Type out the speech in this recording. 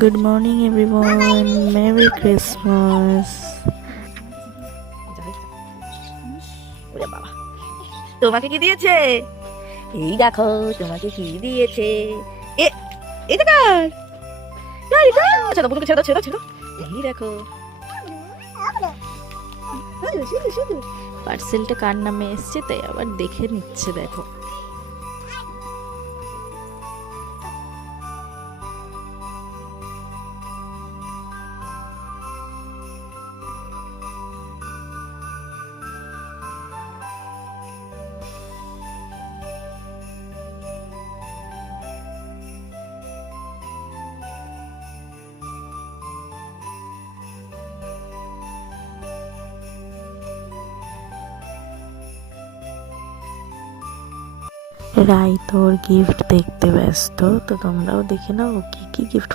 Good morning, everyone. Merry Christmas. ওরে বাবা, তোমাকে কি দিয়েছে? এই দেখো তোমাকে কি দিয়েছে। এ এটা কার? কার এটা? আচ্ছা বুটুকে ছেড়ে দাও, ছেড়ে দাও, ছেড়ে দাও। এই দেখো পার্সেলটা কার নামে এসছে তাই আবার দেখে নিচ্ছে, দেখো। রাই তোর গিফট দেখতে ব্যস্ত, তো তোমরাও দেখে নাও কি কি গিফট